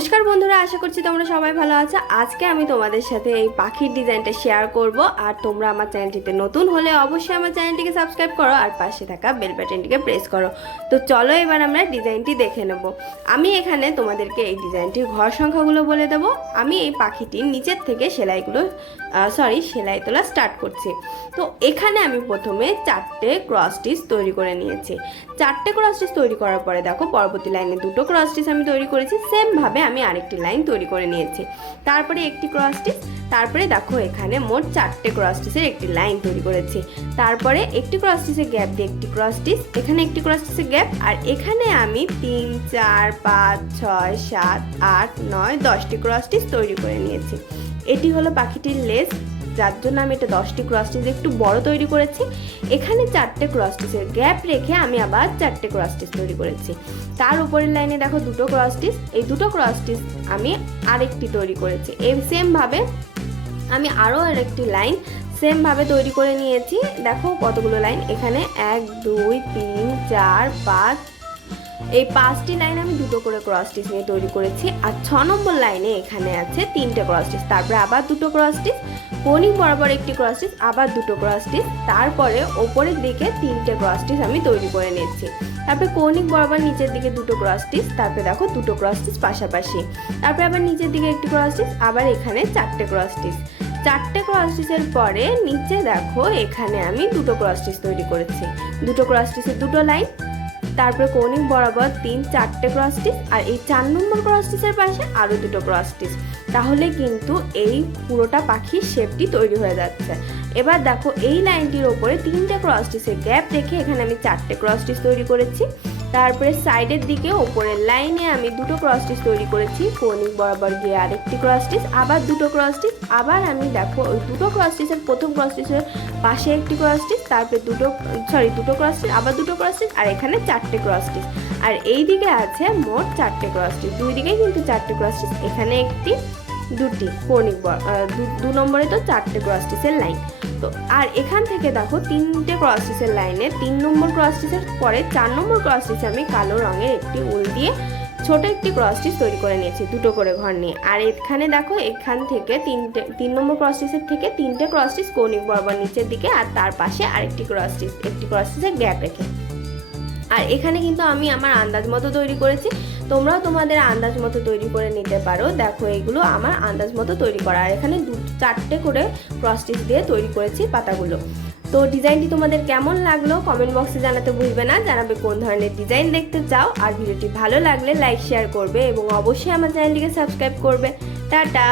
নমস্কার বন্ধুরা, আশা করছি তোমরা সবাই ভালো আছো। আজকে আমি তোমাদের সাথে এই পাখির ডিজাইনটা শেয়ার করব। আর তোমরা আমার চ্যানেলটিতে নতুন হলে অবশ্যই আমার চ্যানেলটিকে সাবস্ক্রাইব করো আর পাশে থাকা বেল বাটনটিকে প্রেস করো। তো চলো এবার আমরা ডিজাইনটি দেখে নেব। আমি এখানে তোমাদেরকে এই ডিজাইনটির ঘর সংখ্যাগুলো বলে দেবো। আমি এই পাখিটির নিচের থেকে সেলাই তোলা স্টার্ট করছি। তো এখানে আমি প্রথমে 4টে ক্রস স্টিচ তৈরি করে নিয়েছি। 4টে ক্রস স্টিচ তৈরি করার পরে দেখো পরবর্তী লাইনে 2টো ক্রস স্টিচ আমি তৈরি করেছি। সেম ভাবে আমি আরেকটি লাইন তৈরি করে নিয়েছি, তারপরে একটি ক্রস স্টিচ, তারপরে দেখো এখানে মোট 4টে ক্রস স্টিচের একটি লাইন তৈরি করেছি। তারপরে একটি ক্রস স্টিচের গ্যাপ দিয়ে একটি ক্রস স্টিচ, এখানে একটি ক্রস স্টিচের গ্যাপ, আর এখানে আমি 3, 4, 5, 6, 7, 8, 9, 10টি ক্রস স্টিচ তৈরি করে নিয়েছি। এটি হলো পাখিটির লেজ, যার জন্য আমি এটা 10টি ক্রস স্টিচ একটু বড় তৈরি করেছি। এখানে 4টে ক্রস স্টিচের গ্যাপ রেখে আমি আবার 4টে ক্রস স্টিচ তৈরি করেছি। তার উপরের লাইনে দেখো 2টো ক্রস স্টিচ, এই 2টো ক্রস স্টিচ আমি আরেকটি তৈরি করেছি। এই সেম ভাবে আমি আরও আরেকটি লাইন সেম ভাবে তৈরি করে নিয়েছি। দেখো কতগুলো লাইন, এখানে 1, 2, 3, 4, 5, এই 5টি লাইন আমি 2টো করে ক্রস স্টিচ নিয়ে তৈরি করেছি। আর 6 নম্বর লাইনে এখানে আছে 3টে ক্রস স্টিচ, তারপরে আবার 2টো ক্রস স্টিচ, কোনিং বরাবর একটি ক্রস স্টিচ, আবার 2টো ক্রস স্টিচ, তারপরে ওপরের দিকে 3টে ক্রস স্টিচ আমি তৈরি করে নিয়েছি। তারপরে কোনিং বরাবর নিচের দিকে 2টো ক্রস স্টিচ, তারপরে দেখো 2টো ক্রস স্টিচ পাশাপাশি, তারপরে আবার নিচের দিকে একটি ক্রস স্টিচ, আবার এখানে 4টে ক্রস স্টিচ। 4টে ক্রস স্টিচের পরে নিচে দেখো এখানে আমি 2টো ক্রস স্টিচ তৈরি করেছি। 2টো ক্রস স্টিচের 2টো লাইন, তারপরে কোনিং বরাবর 3, 4টে ক্রস স্টিচ, আর এই 4 নম্বর ক্রস স্টিচের পাশে আরও 2টো ক্রস স্টিচ। তাহলে কিন্তু এই পুরোটা পাখির শেপটি তৈরি হয়ে যাচ্ছে। এবার দেখো এই লাইনটির ওপরে 3টে ক্রস স্টিচের গ্যাপ রেখে এখানে আমি 4টে ক্রস স্টিচ তৈরি করেছি। তারপরে সাইডের দিকে ওপরের লাইনে আমি 2টো ক্রস স্টিচ তৈরি করেছি, কোনিং বরাবর গিয়ে আরেকটি ক্রস স্টিচ, আবার 2টো ক্রস স্টিচ, আবার আমি দেখো ওই 2টো ক্রস স্টিচের প্রথম ক্রস স্টিচের পাশে একটি ক্রস স্টিচ, তারপরে 2টো ক্রস স্টিচ, আবার 2টো ক্রস স্টিচ, আর এখানে 4টে ক্রস স্টিচ। আর এই দিকে আছে মোট 4টে ক্রস স্টিচ, দুই দিকেই কিন্তু 4টে ক্রস স্টিচ, এখানে একটি, দুটি কোনিং 2 নম্বরে তো 4টে ক্রস স্টিচের লাইন। তো আর এখান থেকে দেখো 3টে ক্রস স্টিচের লাইনে 3 নম্বর ক্রস স্টিচের পরে 4 নম্বর ক্রস স্টিচে আমি কালো রঙের একটি উল দিয়ে ছোট একটি ক্রস স্টিচ তৈরি করে নিয়েছি, 2টো করে ঘর নিয়ে। আর এখানে দেখো এখান থেকে 3 নম্বর ক্রস স্টিচের থেকে 3টে ক্রস স্টিচ কোনিং বরাবর নিচের দিকে, আর তার পাশে আরেকটি ক্রস স্টিচ, একটি ক্রস স্টিচের গ্যাপ রেখে। আর এখানে কিন্তু আমি আমার আন্দাজ মতো তৈরি করেছি, তোমরাও তোমাদের আন্দাজ মতো তৈরি করে নিতে পারো। দেখো এগুলো আমার আন্দাজ মতো তৈরি করা, আর এখানে 4টে করে ক্রস স্টিচ দিয়ে তৈরি করেছি পাতাগুলো। তো ডিজাইনটি তোমাদের কেমন লাগলো কমেন্ট বক্সে জানাতে ভুলবে না, জানাবে কোন ধরনের ডিজাইন দেখতে চাও। আর ভিডিওটি ভালো লাগলে লাইক শেয়ার করবে এবং অবশ্যই আমার চ্যানেলটিকে সাবস্ক্রাইব করবে। টাটা।